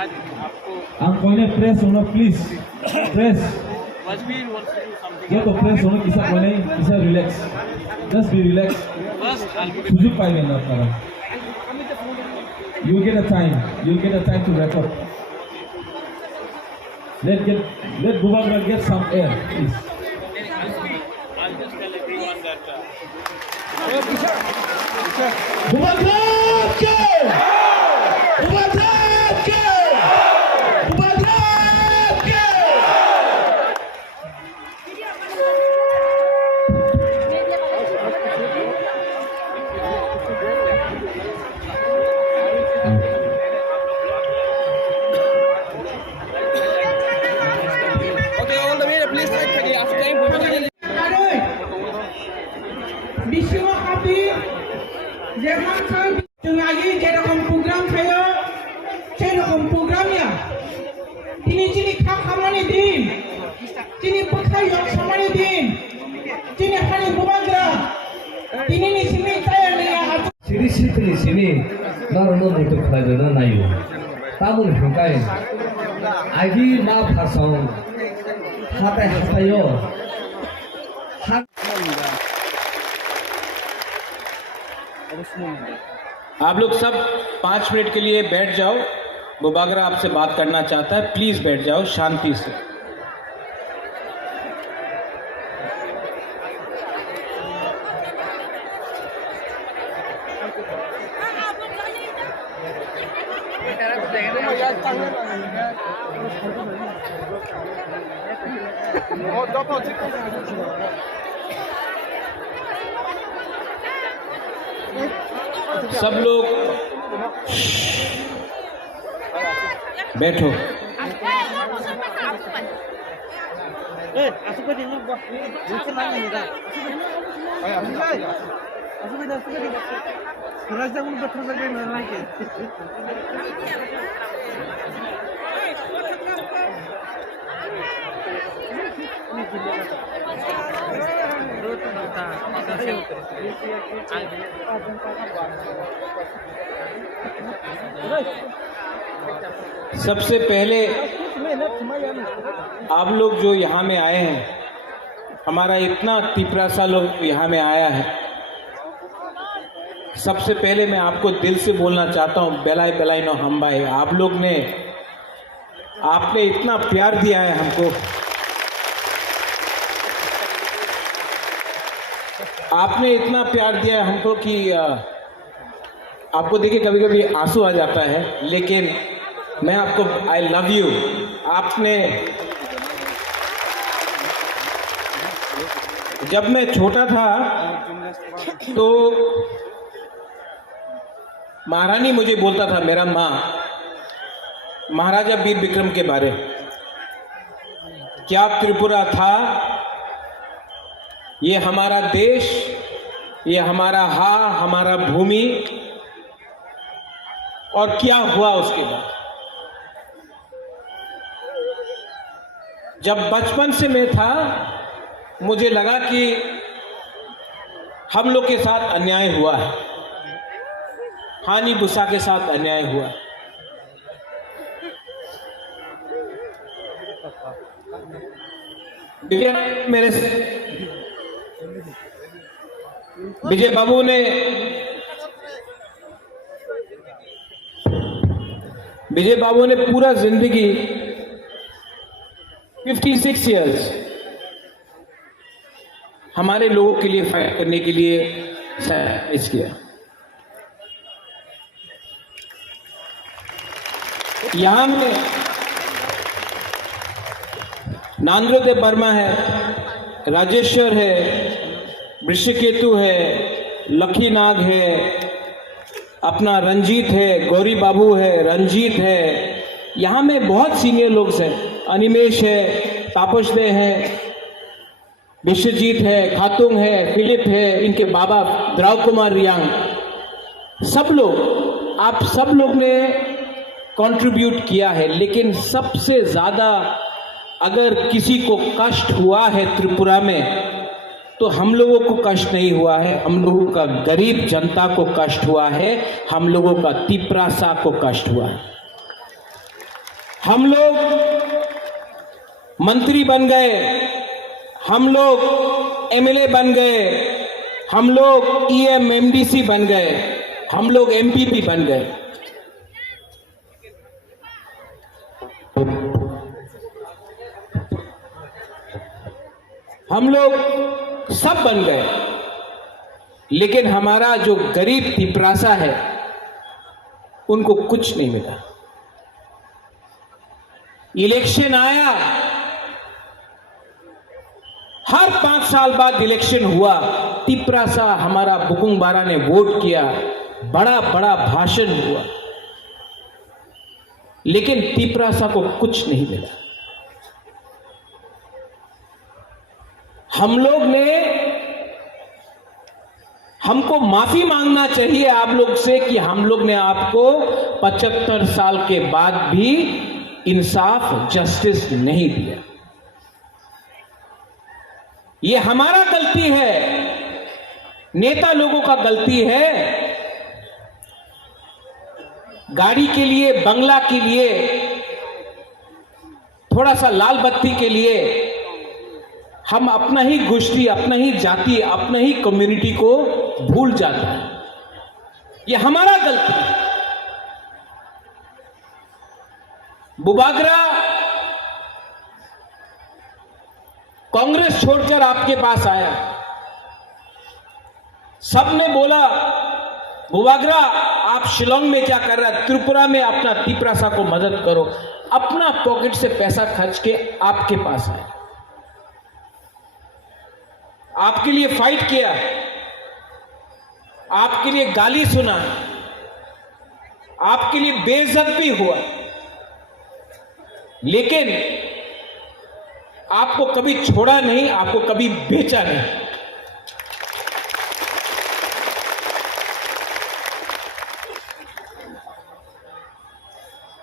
I'm going to press on, please. Press. Get to press on, Isa relax. Just be relaxed. Sujuk paime na tara. You'll get a time to record. Let Bhubagra get some air, please. I'll just tell everyone that. Bhubagra! Bhubagra! যেরকম programme খায় সেরকম প্রোগ্রামিয়া তিনি যিনি খামানি দিন তিনি কোথায় সমানি দিন তিনি হানি বুবাগ্রা তিনি নিসিনি তাই নিয়া সিরি সিনি নরনো মতো খাইবে না নাইও তাবুল হুকাই আইবি মা ভাষাও হাতে হাতায়ও आप लोग सब 5 मिनट के लिए बैठ जाओ। बुबागरा आपसे बात करना चाहता है, प्लीज बैठ जाओ शांति से। सब लोग बैठो। सबसे पहले आप लोग जो यहाँ में आए हैं, हमारा इतना तिपरासा लोग यहाँ में आया है, सबसे पहले मैं आपको दिल से बोलना चाहता हूँ, बेलाई बेलाई नो हम भाई, आप लोग ने आपने इतना प्यार दिया है हमको, आपने इतना प्यार दिया है हमको कि आपको देखिए कभी कभी आंसू आ जाता है, लेकिन मैं आपको आई लव यू। आपने जब मैं छोटा था तो महारानी मुझे बोलता था, मेरा माँ, महाराजा वीर विक्रम के बारे, क्या त्रिपुरा था, ये हमारा देश, ये हमारा हमारा भूमि, और क्या हुआ उसके बाद। जब बचपन से मैं था मुझे लगा कि हम लोग के साथ अन्याय हुआ है, हानि बुसा के साथ अन्याय हुआ है। विजय बाबू ने पूरा जिंदगी 56 इयर्स हमारे लोगों के लिए फाइट करने के लिए सैक्रिफाइस किया। यहाँ में नांद्रोदेव वर्मा है, राजेश्वर है, वृषकेतु है, लखी नाग है, अपना रंजीत है, गौरी बाबू है, रंजीत है, यहाँ में बहुत सीनियर लोग हैं, अनिमेश है, तापस दे है, विश्वजीत है, खातुंग है, फिलिप है, इनके बाबा द्राव कुमार रियांग, सब लोग, आप सब लोग ने कंट्रीब्यूट किया है। लेकिन सबसे ज़्यादा अगर किसी को कष्ट हुआ है त्रिपुरा में, तो हम लोगों को कष्ट नहीं हुआ है, हम लोगों का गरीब जनता को कष्ट हुआ है, हम लोगों का तिपरासा को कष्ट हुआ है। हम लोग मंत्री बन गए, हम लोग एमएलए बन गए, हम लोग ईएम एमडीसी बन गए, हम लोग एमपीपी बन गए। हम लोग सब बन गए, लेकिन हमारा जो गरीब तिपरासा है उनको कुछ नहीं मिला। इलेक्शन आया, हर 5 साल बाद इलेक्शन हुआ, तिपरासा हमारा बुकुंगबारा ने वोट किया, बड़ा बड़ा भाषण हुआ, लेकिन तिपरासा को कुछ नहीं मिला। हम लोग ने, हमको माफी मांगना चाहिए आप लोग से कि हम लोग ने आपको 75 साल के बाद भी इंसाफ, जस्टिस नहीं दिया। ये हमारा गलती है, नेता लोगों का गलती है। गाड़ी के लिए, बंगला के लिए, थोड़ा सा लाल बत्ती के लिए हम अपना ही गोष्ठी, अपना ही जाति, अपना ही कम्युनिटी को भूल जाते हैं। ये हमारा गलती है। बुबागरा कांग्रेस छोड़कर आपके पास आया, सबने बोला बुबागरा आप शिलोंग में क्या कर रहा है, त्रिपुरा में अपना तिपरासा को मदद करो। अपना पॉकेट से पैसा खर्च के आपके पास आया, आपके लिए फाइट किया, आपके लिए गाली सुना, आपके लिए बेइज्जत भी हुआ, लेकिन आपको कभी छोड़ा नहीं, आपको कभी बेचा नहीं।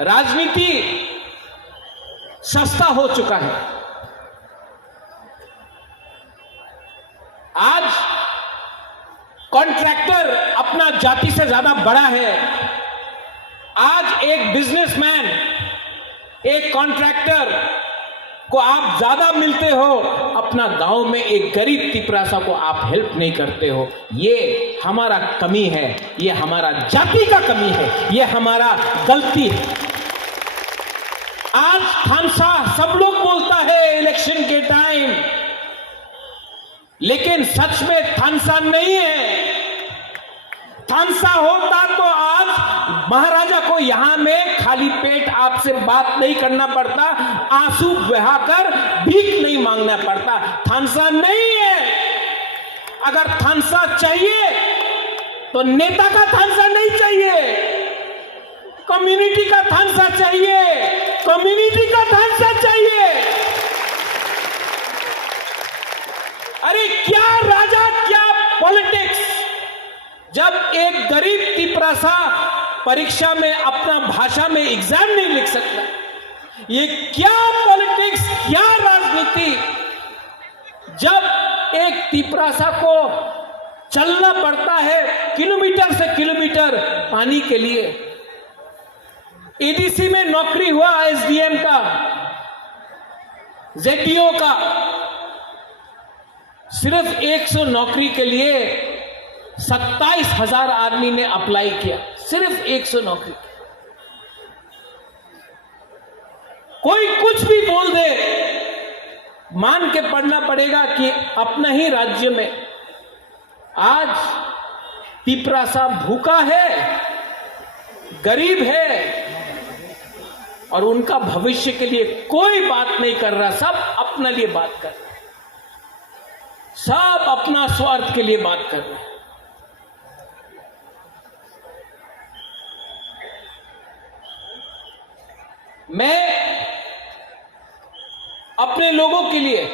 राजनीति सस्ता हो चुका है। आज कॉन्ट्रैक्टर अपना जाति से ज्यादा बड़ा है। आज एक बिजनेसमैन, एक कॉन्ट्रैक्टर को आप ज्यादा मिलते हो, अपना गांव में एक गरीब तिपरासा को आप हेल्प नहीं करते हो। ये हमारा कमी है, ये हमारा जाति का कमी है, ये हमारा गलती है। आज थानसा सब लोग बोलता है इलेक्शन के टाइम, लेकिन सच में थानसा नहीं है। थानसा होता तो आज महाराजा को यहां में खाली पेट आपसे बात नहीं करना पड़ता, आंसू बहाकर भीख नहीं मांगना पड़ता। थानसा नहीं है। अगर थानसा चाहिए तो नेता का थानसा नहीं चाहिए, कम्युनिटी का थानसा चाहिए, कम्युनिटी का थानसा चाहिए। अरे क्या राजा, क्या पॉलिटिक्स। जब एक गरीब तिपरासा परीक्षा में अपना भाषा में एग्जाम नहीं लिख सकता, ये क्या पॉलिटिक्स, क्या राजनीति। जब एक तिपरासा को चलना पड़ता है किलोमीटर से किलोमीटर पानी के लिए। एडीसी में नौकरी हुआ एसडीएम का, जेटीओ का, सिर्फ 100 नौकरी के लिए 27,000 आदमी ने अप्लाई किया, सिर्फ 100 नौकरी। कोई कुछ भी बोल दे, मान के पढ़ना पड़ेगा कि अपना ही राज्य में आज तिपरासा भूखा है, गरीब है, और उनका भविष्य के लिए कोई बात नहीं कर रहा। सब अपने लिए बात कर रहे हैं, सब अपना स्वार्थ के लिए बात कर रहे हैं। मैं अपने लोगों के लिए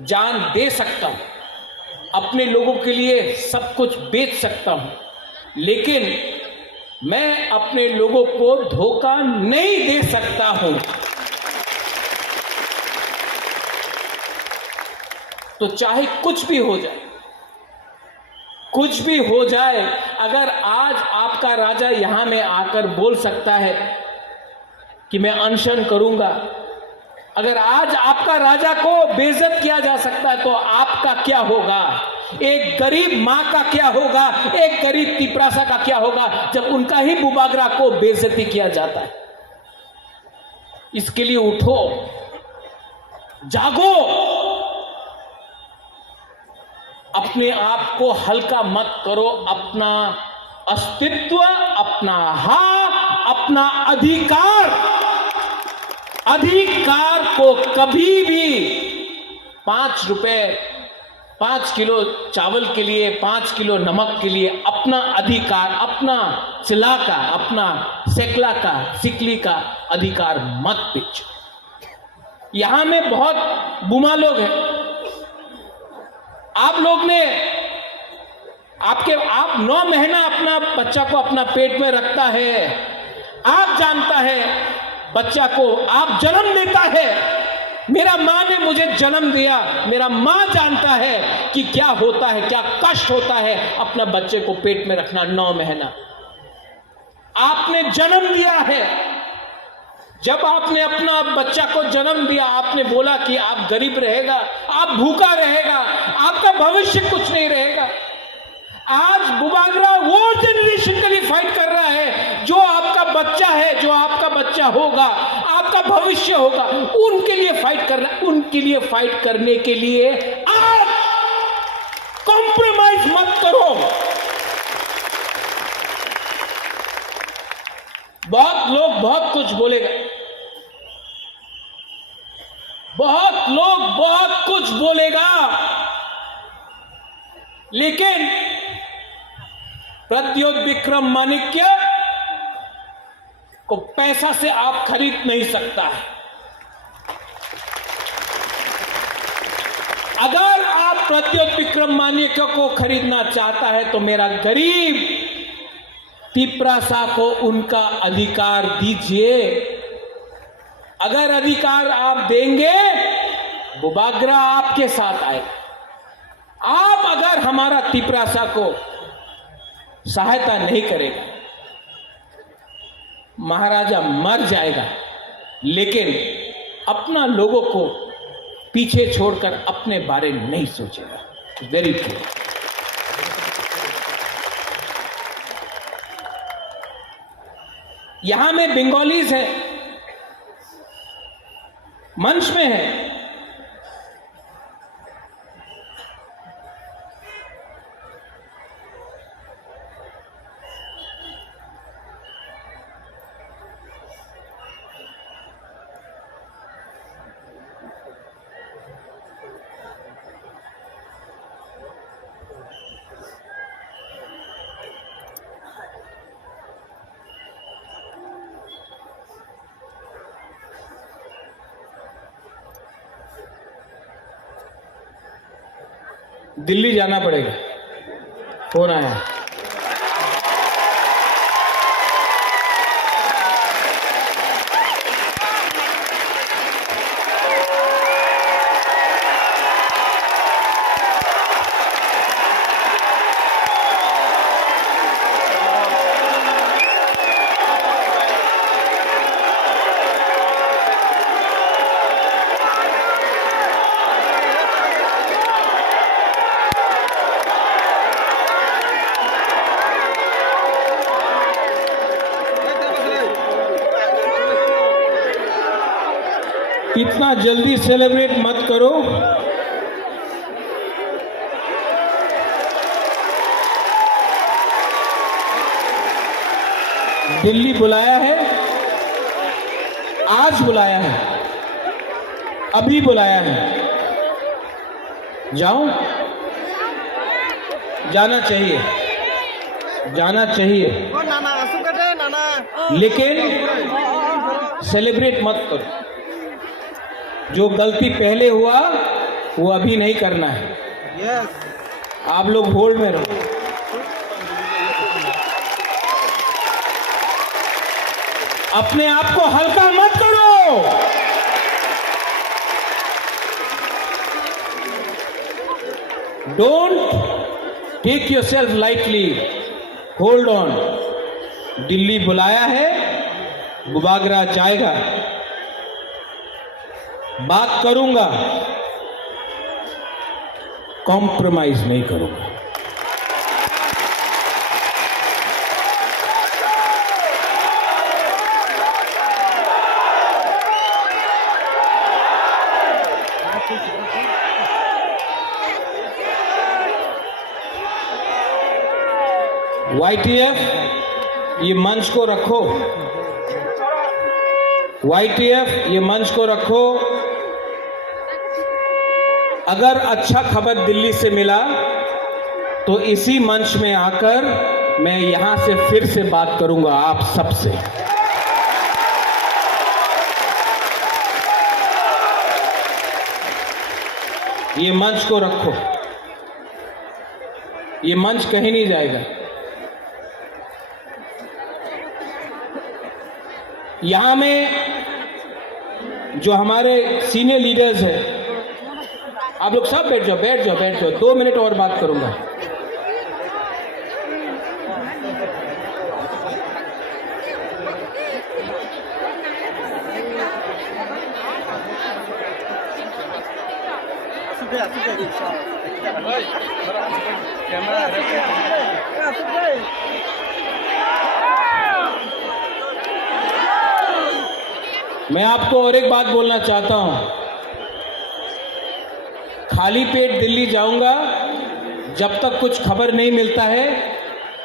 जान दे सकता हूं, अपने लोगों के लिए सब कुछ बेच सकता हूं, लेकिन मैं अपने लोगों को धोखा नहीं दे सकता हूं। तो चाहे कुछ भी हो जाए, कुछ भी हो जाए, अगर आज आपका राजा यहां में आकर बोल सकता है कि मैं अनशन करूंगा। अगर आज आपका राजा को बेइज्जत किया जा सकता है तो आपका क्या होगा, एक गरीब मां का क्या होगा, एक गरीब तिपरासा का क्या होगा जब उनका ही बुबागरा को बेइज्जती किया जाता है। इसके लिए उठो, जागो, अपने आप को हल्का मत करो। अपना अस्तित्व, अपना हक, अपना अधिकार को कभी भी 5 रुपए 5 किलो चावल के लिए, 5 किलो नमक के लिए अपना अधिकार, अपना सिला का, अपना सेकला का, सिकली का अधिकार मत बेचो। यहां में बहुत बुमा लोग हैं। आप लोग ने आप 9 महीना अपना बच्चा को अपना पेट में रखता है, आप जानता है बच्चा को आप जन्म देता है। मेरा मां ने मुझे जन्म दिया, मेरा मां जानता है कि क्या होता है, क्या कष्ट होता है अपना बच्चे को पेट में रखना 9 महीना। आपने जन्म दिया है। जब आपने अपना बच्चा को जन्म दिया, आपने बोला कि आप गरीब रहेगा, आप भूखा रहेगा, आपका भविष्य कुछ नहीं रहेगा। आज बुबागरा वो जनरेशन के लिए फाइट कर रहा है जो आपका बच्चा है, जो आपका बच्चा होगा, आपका भविष्य होगा, उनके लिए फाइट कर रहा है। उनके लिए फाइट करने के लिए आप कॉम्प्रोमाइज मत करो। बहुत लोग बहुत कुछ बोलेगा, बहुत लोग बहुत कुछ बोलेगा, लेकिन प्रद्योत विक्रम माणिक्य को पैसा से आप खरीद नहीं सकता है। अगर आप प्रद्योत विक्रम माणिक्य को खरीदना चाहता है तो मेरा गरीब तिपरासा को उनका अधिकार दीजिए। अगर अधिकार आप देंगे, बुबागरा आपके साथ आएगा। आप अगर हमारा तिपरासा को सहायता नहीं करेगा, महाराजा मर जाएगा, लेकिन अपना लोगों को पीछे छोड़कर अपने बारे में नहीं सोचेगा। Very clear. यहां में बंगालीज हैं, मंच में है। दिल्ली जाना पड़ेगा, फोन आया। इतना जल्दी सेलिब्रेट मत करो। दिल्ली बुलाया है, आज बुलाया है, अभी बुलाया है। जाओ, जाना चाहिए, जाना चाहिए, लेकिन सेलिब्रेट मत करो। जो गलती पहले हुआ वो अभी नहीं करना है। आप लोग होल्ड में रहो। अपने आप को हल्का मत करो। Don't take yourself lightly. Hold on. Delhi बुलाया है, बुबागरा जाएगा, बात करूंगा, कॉम्प्रोमाइज नहीं करूंगा। YTF, ये मंच को रखो। YTF, ये मंच को रखो। अगर अच्छा खबर दिल्ली से मिला तो इसी मंच में आकर मैं यहां से फिर से बात करूंगा आप सबसे। ये मंच को रखो, ये मंच कहीं नहीं जाएगा। यहां में जो हमारे सीनियर लीडर्स हैं, आप लोग सब बैठ जाओ, बैठ जाओ, बैठ जाओ। 2 मिनट और बात करूंगा। मैं आपको और एक बात बोलना चाहता हूं। खाली पेट दिल्ली जाऊंगा, जब तक कुछ खबर नहीं मिलता है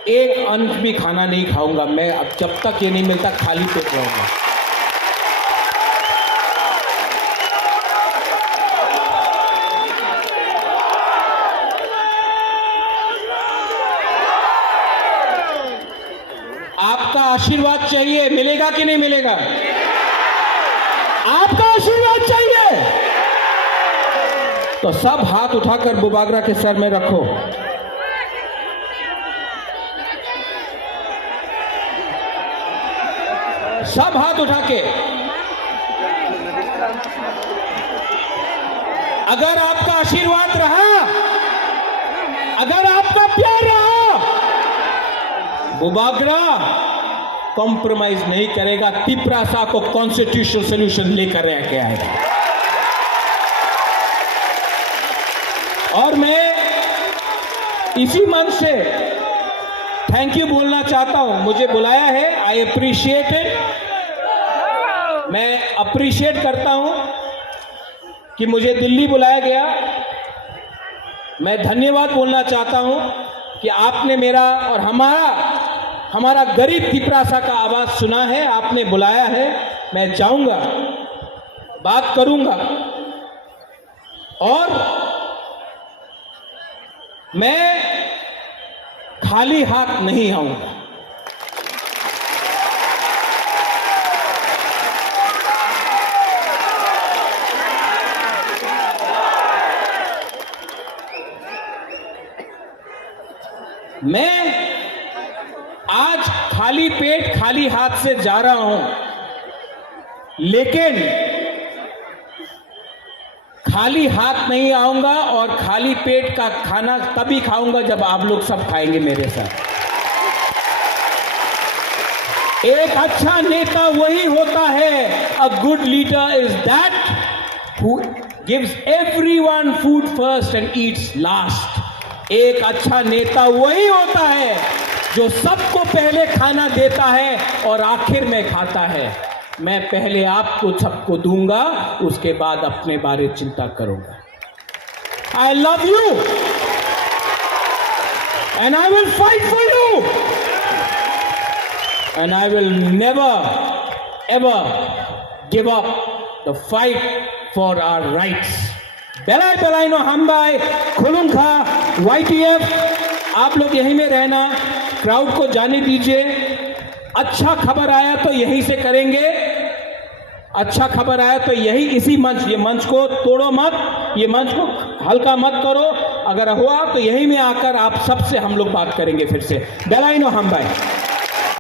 एक अंश भी खाना नहीं खाऊंगा मैं। अब जब तक ये नहीं मिलता खाली पेट रहूंगा। आपका आशीर्वाद चाहिए, मिलेगा कि नहीं मिलेगा? आपका आशीर्वाद चाहिए तो सब हाथ उठाकर बुबागरा के सर में रखो। सब हाथ उठा के। अगर आपका आशीर्वाद रहा, अगर आपका प्यार रहा, बुबागरा कॉम्प्रोमाइज नहीं करेगा, तिपरासा को कॉन्स्टिट्यूशनल सॉल्यूशन लेकर के आएगा। और मैं इसी मन से थैंक यू बोलना चाहता हूं। मुझे बुलाया है, आई अप्रिशिएट इट। मैं अप्रिशिएट करता हूं कि मुझे दिल्ली बुलाया गया। मैं धन्यवाद बोलना चाहता हूं कि आपने मेरा और हमारा गरीब तिपरासा का आवाज सुना है, आपने बुलाया है। मैं जाऊंगा, बात करूंगा और मैं खाली हाथ नहीं आऊंगा। मैं आज खाली पेट खाली हाथ से जा रहा हूं, लेकिन खाली हाथ नहीं आऊंगा और खाली पेट का खाना तभी खाऊंगा जब आप लोग सब खाएंगे मेरे साथ। एक अच्छा नेता वही होता है, a good leader is that who gives everyone food first and Yeats last. एक अच्छा नेता वही होता है जो सबको पहले खाना देता है और आखिर में खाता है। मैं पहले आपको सबको दूंगा, उसके बाद अपने बारे चिंता करूंगा। I love you and I will fight for you and I will never ever give up the fight for our rights. बेलाई बेलाइनो हमबाई खुलुंखा YTF, आप लोग यहीं में रहना, क्राउड को जाने दीजिए। अच्छा खबर आया तो यहीं से करेंगे, अच्छा खबर आया तो यही इसी मंच, ये मंच को तोड़ो मत, ये मंच को हल्का मत करो। अगर हुआ तो यहीं में आकर आप सबसे हम लोग बात करेंगे फिर से। बेलाइनो हमबाई।